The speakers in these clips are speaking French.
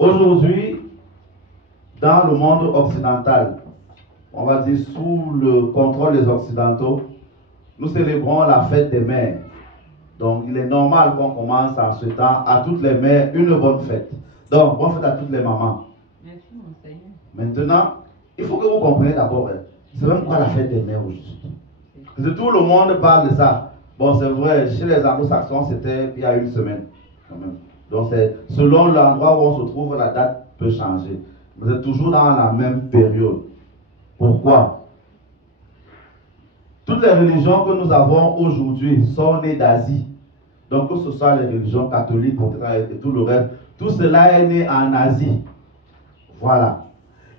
Aujourd'hui, dans le monde occidental, on va dire sous le contrôle des Occidentaux, nous célébrons la fête des mères. Donc, il est normal qu'on commence en ce temps à toutes les mères une bonne fête. Donc, bonne fête à toutes les mamans. Merci, mon Seigneur. Maintenant, il faut que vous compreniez d'abord, c'est même quoi la fête des mères aujourd'hui. Tout le monde parle de ça. Bon, c'est vrai, chez les anglo-saxons, c'était il y a une semaine, quand même. Donc, c'est selon l'endroit où on se trouve, la date peut changer. Vous êtes toujours dans la même période. Pourquoi? Toutes les religions que nous avons aujourd'hui sont nées d'Asie. Donc, que ce soit les religions catholiques et tout le reste, tout cela est né en Asie. Voilà.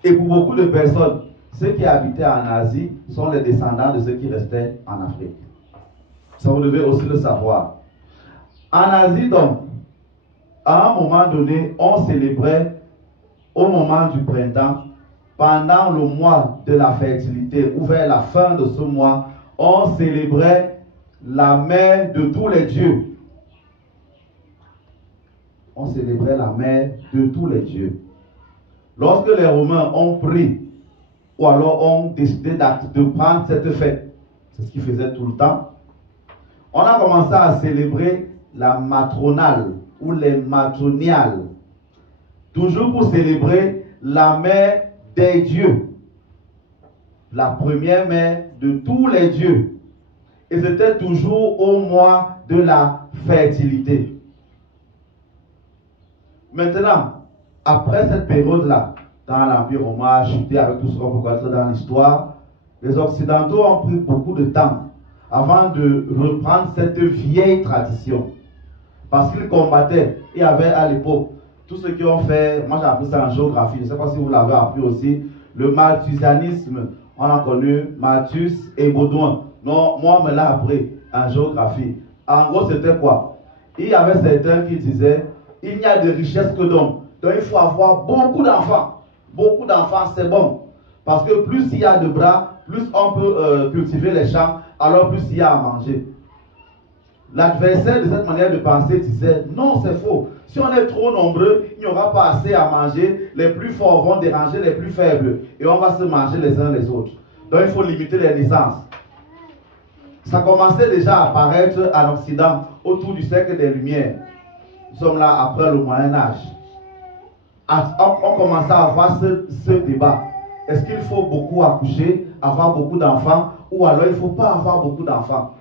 Et pour beaucoup de personnes, ceux qui habitaient en Asie sont les descendants de ceux qui restaient en Afrique. Ça, vous devez aussi le savoir. En Asie, donc, à un moment donné, on célébrait au moment du printemps, pendant le mois de la fertilité, ou vers la fin de ce mois, on célébrait la mère de tous les dieux. On célébrait la mère de tous les dieux. Lorsque les Romains ont pris, ou alors ont décidé de prendre cette fête, c'est ce qu'ils faisaient tout le temps, on a commencé à célébrer la matronale ou les matroniales, toujours pour célébrer la mère des dieux, la première mère de tous les dieux. Et c'était toujours au mois de la fertilité. Maintenant, après cette période-là, dans l'Empire romain, chuté avec tout ce qu'on peut connaître dans l'histoire, les Occidentaux ont pris beaucoup de temps avant de reprendre cette vieille tradition. Parce qu'ils combattaient. Il y avait à l'époque, tous ceux qui ont fait, moi j'ai appris ça en géographie, je ne sais pas si vous l'avez appris aussi, le malthusianisme. On a connu Malthus et Baudouin. Non, moi on me l'a appris en géographie. En gros, c'était quoi? Il y avait certains qui disaient, il n'y a de richesse que d'hommes. Donc il faut avoir beaucoup d'enfants. Beaucoup d'enfants, c'est bon. Parce que plus il y a de bras, plus on peut cultiver les champs, alors plus il y a à manger. L'adversaire de cette manière de penser disait, non, c'est faux. Si on est trop nombreux, il n'y aura pas assez à manger. Les plus forts vont déranger les plus faibles. Et on va se manger les uns les autres. Donc il faut limiter les naissances. Ça commençait déjà à apparaître en Occident autour du siècle des Lumières. Nous sommes là après le Moyen-Âge. On commençait à avoir ce débat. Est-ce qu'il faut beaucoup accoucher, avoir beaucoup d'enfants, ou alors il ne faut pas avoir beaucoup d'enfants?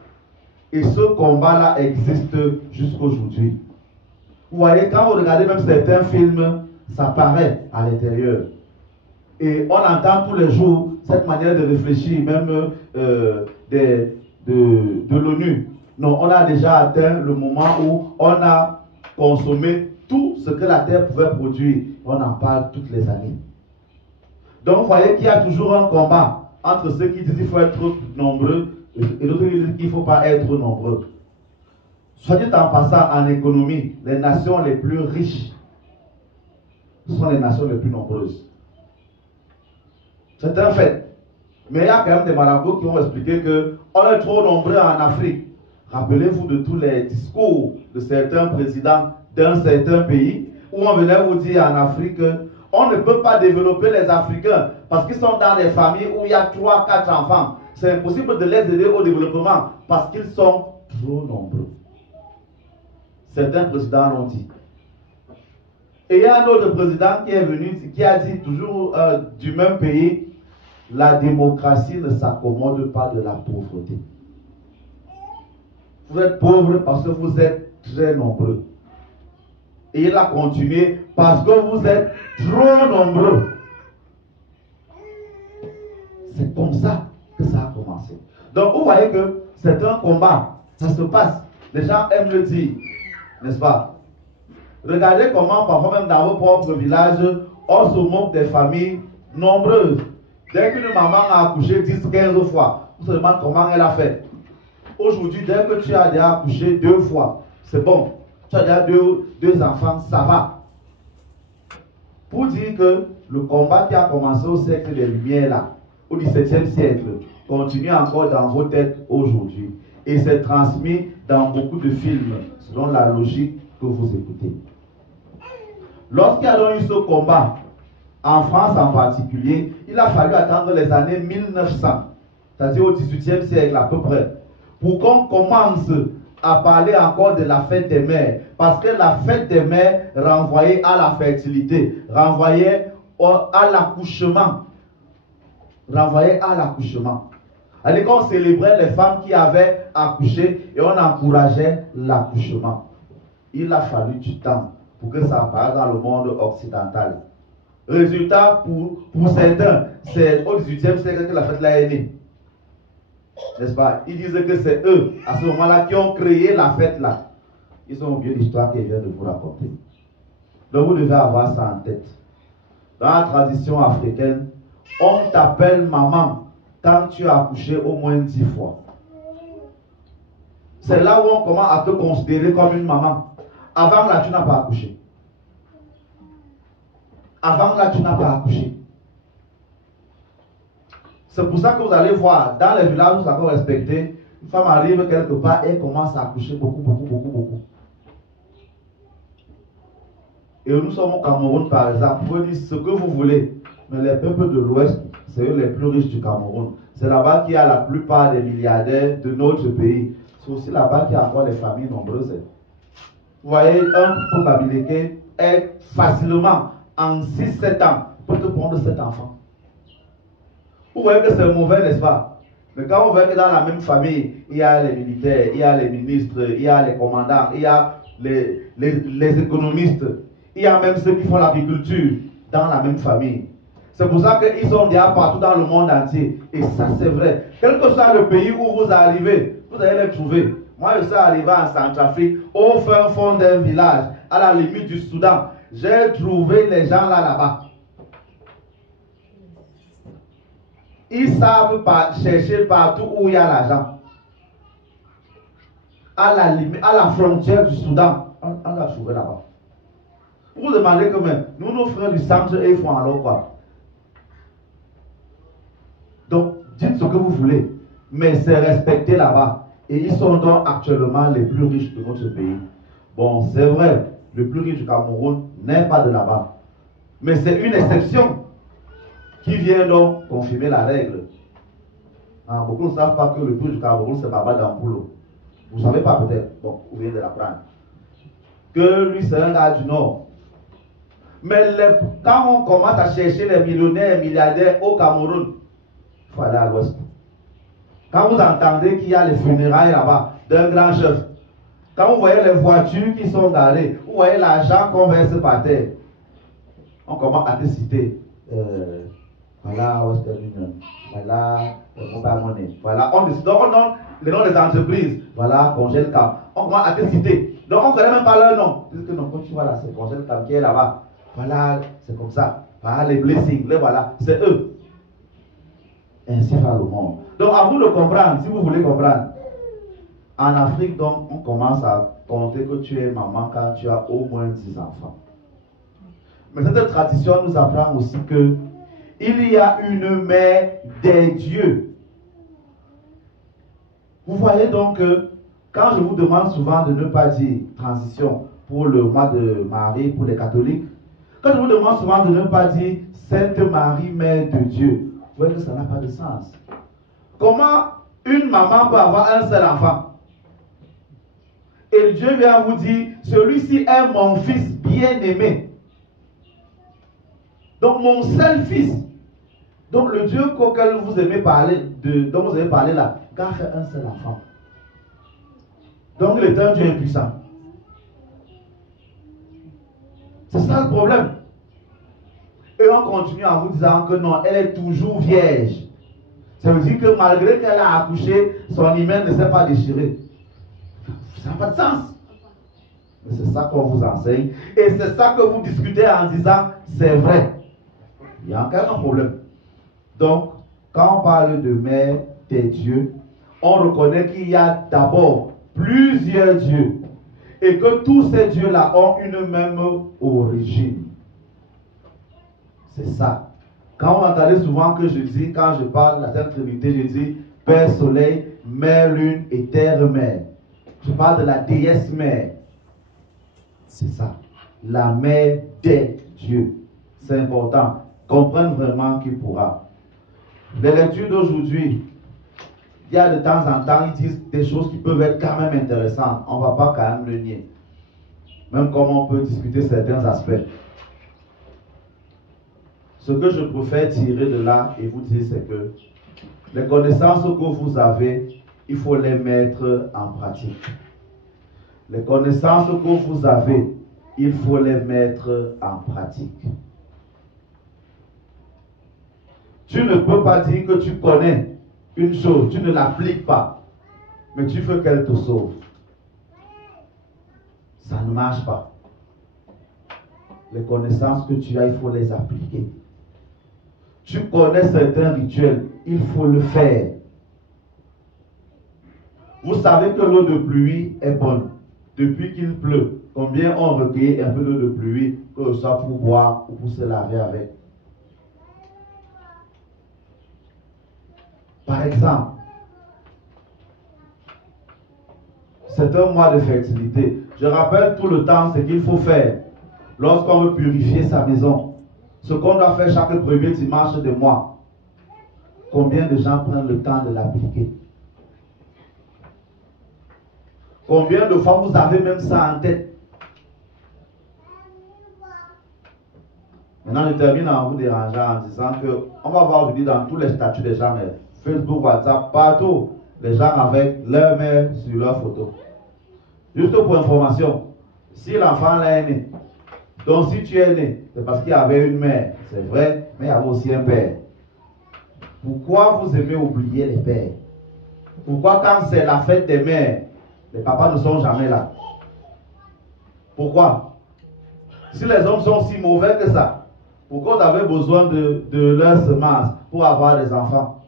Et ce combat-là existe jusqu'aujourd'hui. Vous voyez, quand vous regardez même certains films, ça paraît à l'intérieur. Et on entend tous les jours cette manière de réfléchir, même de l'ONU. Non, on a déjà atteint le moment où on a consommé tout ce que la Terre pouvait produire. On en parle toutes les années. Donc, vous voyez qu'il y a toujours un combat entre ceux qui disent qu'il faut être nombreux et d'autres qui disent qu'il ne faut pas être nombreux. Soit dit en passant, en économie, les nations les plus riches sont les nations les plus nombreuses. C'est un fait. Mais il y a quand même des marabouts qui vont expliquer qu'on est trop nombreux en Afrique. Rappelez-vous de tous les discours de certains présidents d'un certain pays où on venait vous dire en Afrique on ne peut pas développer les Africains parce qu'ils sont dans des familles où il y a 3, 4 enfants. C'est impossible de les aider au développement parce qu'ils sont trop nombreux. Certains présidents l'ont dit. Et il y a un autre président qui est venu, qui a dit toujours du même pays, la démocratie ne s'accommode pas de la pauvreté. Vous êtes pauvre parce que vous êtes très nombreux. Et il a continué parce que vous êtes trop nombreux. C'est comme ça que ça a commencé. Donc vous voyez que c'est un combat. Ça se passe. Les gens aiment le dire. N'est-ce pas? Regardez comment parfois même dans vos propres villages, on se moque des familles nombreuses. Dès qu'une maman a accouché 10, 15 fois, on se demande comment elle a fait. Aujourd'hui, dès que tu as déjà accouché 2 fois, c'est bon. Tu as déjà deux enfants, ça va. Pour dire que le combat qui a commencé au siècle des Lumières, là, au XVIIe siècle, continue encore dans vos têtes aujourd'hui. Et c'est transmis dans beaucoup de films, selon la logique que vous écoutez. Lorsqu'il y a donc eu ce combat, en France en particulier, il a fallu attendre les années 1900, c'est-à-dire au XVIIIe siècle à peu près, pour qu'on commence à parler encore de la fête des mères. Parce que la fête des mères renvoyait à la fertilité, renvoyait à l'accouchement. Renvoyait à l'accouchement. C'est-à-dire qu'on célébrait les femmes qui avaient accouché et on encourageait l'accouchement. Il a fallu du temps pour que ça apparaisse dans le monde occidental. Résultat, pour certains, c'est au XVIIIe siècle que la fête là est née. N'est-ce pas? Ils disent que c'est eux, à ce moment-là, qui ont créé la fête là. Ils ont oublié l'histoire qu'ils viennent de vous raconter. Donc vous devez avoir ça en tête. Dans la tradition africaine, on t'appelle maman quand tu as accouché au moins 10 fois. C'est là où on commence à te considérer comme une maman. Avant là, tu n'as pas accouché. Avant là, tu n'as pas accouché. C'est pour ça que vous allez voir, dans les villages où nous avons respecté, une femme arrive quelque part et commence à accoucher beaucoup. Et nous sommes au Cameroun, par exemple, vous dites ce que vous voulez, mais les peuples de l'Ouest, c'est eux les plus riches du Cameroun. C'est là-bas qu'il y a la plupart des milliardaires de notre pays. C'est aussi là-bas qu'il y a encore des familles nombreuses. Vous voyez, un probabilité est facilement, en 6-7 ans, peut te prendre 7 enfants. Vous voyez que c'est mauvais, n'est-ce pas? Mais quand on voit que dans la même famille, il y a les militaires, il y a les ministres, il y a les commandants, il y a les économistes, il y a même ceux qui font l'agriculture dans la même famille. C'est pour ça qu'ils sont déjà partout dans le monde entier. Et ça, c'est vrai. Quel que soit le pays où vous arrivez, vous allez les trouver. Moi, je suis arrivé en Centrafrique, au fin fond d'un village, à la limite du Soudan. J'ai trouvé les gens là-bas. Ils savent chercher partout où il y a l'argent. À la limite, à la frontière du Soudan, on l'a trouvé là-bas. Vous vous demandez quand même, nous, nos frères du centre, ils font alors quoi? Donc, dites ce que vous voulez, mais c'est respecté là-bas. Et ils sont donc actuellement les plus riches de notre pays. Bon, c'est vrai, le plus riche du Cameroun n'est pas de là-bas. Mais c'est une exception qui vient donc confirmer la règle. Ah, beaucoup ne savent pas que le plus riche du Cameroun, c'est Baba Dampulo. Vous ne savez pas peut-être, bon, vous venez de l'apprendre. Que lui, c'est un gars du Nord. Mais quand on commence à chercher les millionnaires et milliardaires au Cameroun, il faut aller à l'ouest. Quand vous entendez qu'il y a les funérailles là-bas d'un grand chef, quand vous voyez les voitures qui sont garées, vous voyez l'argent qu'on verse par terre, on commence à te citer. Voilà Western Union, voilà Mobile Money, voilà, on donne les noms des entreprises, voilà Congelcam, on commence à te citer. Donc on ne connaît même pas leur nom. Tu dis que non, quand tu vois là, c'est Congelcam qui est là-bas. Voilà, c'est comme ça. Voilà les blessings, les voilà, c'est eux. Ainsi va le monde. Donc à vous de comprendre, si vous voulez comprendre. En Afrique, donc, on commence à compter que tu es maman quand tu as au moins 10 enfants. Mais cette tradition nous apprend aussi que il y a une mère des dieux. Vous voyez donc que quand je vous demande souvent de ne pas dire transition pour le mois de Marie, pour les catholiques, quand je vous demande souvent de ne pas dire Sainte Marie, Mère de Dieu, vous voyez que ça n'a pas de sens. Comment une maman peut avoir un seul enfant? Et Dieu vient vous dire, celui-ci est mon fils bien-aimé. Donc mon seul fils. Donc le Dieu auquel vous aimez parler, dont vous avez parlé là, il a fait un seul enfant. Donc il est un Dieu impuissant. C'est ça le problème. Et on continue en vous disant que non, elle est toujours vierge. Ça veut dire que malgré qu'elle a accouché, son hymen ne s'est pas déchiré. Ça n'a pas de sens. Mais c'est ça qu'on vous enseigne. Et c'est ça que vous discutez en disant, c'est vrai. Il y a encore un problème. Donc, quand on parle de mère des dieux, on reconnaît qu'il y a d'abord plusieurs dieux. Et que tous ces dieux-là ont une même origine. C'est ça. Quand on entendait souvent que je dis, quand je parle de la Sainte Trinité, je dis Père Soleil, Mère Lune et Terre Mère. Je parle de la déesse mère. C'est ça. la mère des dieux. C'est important. Comprendre vraiment qui pourra. Les lectures d'aujourd'hui, il y a de temps en temps, ils disent des choses qui peuvent être quand même intéressantes. On ne va pas quand même le nier. Même comme on peut discuter certains aspects. Ce que je préfère tirer de là et vous dire, c'est que les connaissances que vous avez, il faut les mettre en pratique. Les connaissances que vous avez, il faut les mettre en pratique. Tu ne peux pas dire que tu connais une chose, tu ne l'appliques pas, mais tu veux qu'elle te sauve. Ça ne marche pas. Les connaissances que tu as, il faut les appliquer. Tu connais certains rituels, il faut le faire. Vous savez que l'eau de pluie est bonne. Depuis qu'il pleut, combien on recueille un peu d'eau de pluie, que ce soit pour boire ou pour se laver avec? Par exemple, c'est un mois de fertilité. Je rappelle tout le temps ce qu'il faut faire lorsqu'on veut purifier sa maison. Ce qu'on doit faire chaque premier dimanche de mois. Combien de gens prennent le temps de l'appliquer? Combien de fois vous avez même ça en tête? Maintenant, je termine en vous dérangeant en disant que on va voir aujourd'hui dans tous les statuts des gens, Facebook, WhatsApp, partout, les gens avec leur mère sur leur photo. Juste pour information, si l'enfant là est né, donc si tu es né, c'est parce qu'il y avait une mère, c'est vrai, mais il y avait aussi un père. Pourquoi vous aimez oublier les pères? Pourquoi quand c'est la fête des mères, les papas ne sont jamais là? Pourquoi? Si les hommes sont si mauvais que ça, pourquoi vous avez besoin de leur semence pour avoir des enfants?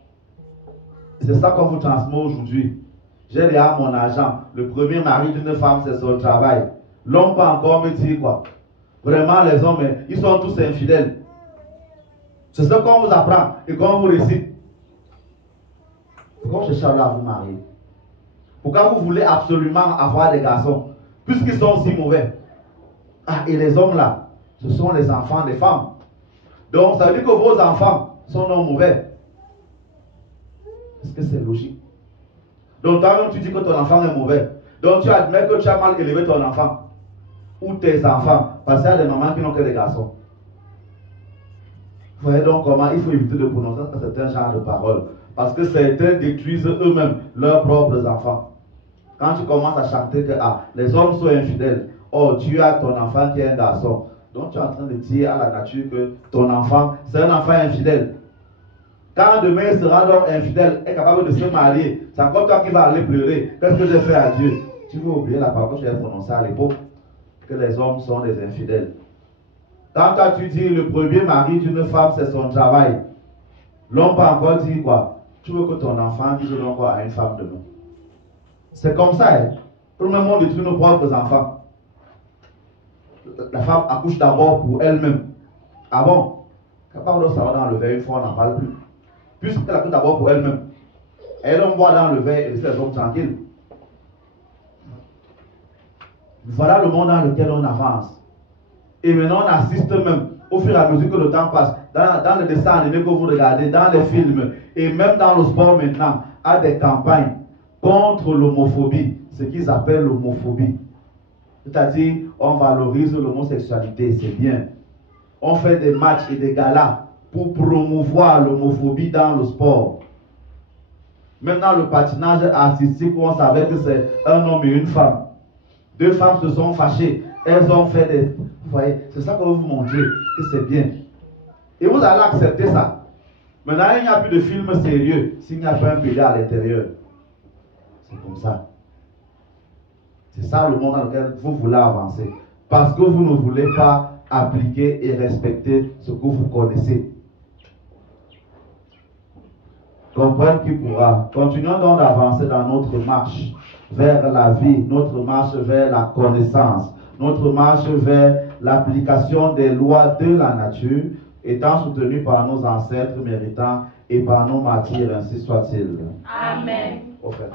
C'est ça qu'on vous transmet aujourd'hui. J'ai déjà mon argent. Le premier mari d'une femme, c'est son travail. L'homme peut encore me dire quoi? Vraiment, les hommes, ils sont tous infidèles. C'est ce qu'on vous apprend et qu'on vous récite. Pourquoi vous cherchez à vous marier? Pourquoi vous voulez absolument avoir des garçons? Puisqu'ils sont si mauvais. Ah, et les hommes là, ce sont les enfants des femmes. Donc, ça veut dire que vos enfants sont non mauvais. Est-ce que c'est logique? Donc, toi-même, tu dis que ton enfant est mauvais. Donc, tu admets que tu as mal élevé ton enfant. Ou tes enfants. Parce qu'il y a des mamans qui n'ont que des garçons. Vous voyez donc comment il faut éviter de prononcer certains genres de paroles. Parce que certains détruisent eux-mêmes leurs propres enfants. Quand tu commences à chanter que les hommes sont infidèles. Oh, tu as ton enfant qui est un garçon. Donc, tu es en train de dire à la nature que ton enfant, c'est un enfant infidèle. Quand demain il sera donc infidèle, est capable de se marier, c'est encore toi qui vas aller pleurer. Qu'est-ce que j'ai fait à Dieu? Tu veux oublier la parole que j'ai prononcée à l'époque, que les hommes sont des infidèles. Quand toi tu dis le premier mari d'une femme, c'est son travail, l'homme peut encore dire quoi? Tu veux que ton enfant dise donc quoi à une femme demain? C'est comme ça, hein? Tout le monde détruit nos propres enfants. La femme accouche d'abord pour elle-même. Ah bon? Capable de savoir dans le verre, une fois on n'en parle plus. Puisqu'elle accouche d'abord pour elle-même. Elle en boit dans le verre et laisse les hommes tranquilles. Voilà le monde dans lequel on avance. Et maintenant on assiste même, au fur et à mesure que le temps passe, dans les dessins animés que vous regardez, dans les films, et même dans le sport maintenant, à des campagnes contre l'homophobie, ce qu'ils appellent l'homophobie. C'est-à-dire, on valorise l'homosexualité, c'est bien. On fait des matchs et des galas pour promouvoir l'homophobie dans le sport. Même dans le patinage artistique, où on savait que c'est un homme et une femme. Deux femmes se sont fâchées. Elles ont fait des... Vous voyez, c'est ça qu'on veut vous montrer, que c'est bien. Et vous allez accepter ça. Maintenant, il n'y a plus de film sérieux s'il n'y a pas un pédé à l'intérieur. C'est comme ça. C'est ça le monde dans lequel vous voulez avancer. Parce que vous ne voulez pas appliquer et respecter ce que vous connaissez. Comprendre qui pourra. Continuons donc d'avancer dans notre marche vers la vie, notre marche vers la connaissance, notre marche vers l'application des lois de la nature, étant soutenus par nos ancêtres méritants et par nos martyrs, ainsi soit-il. Amen. Au fait,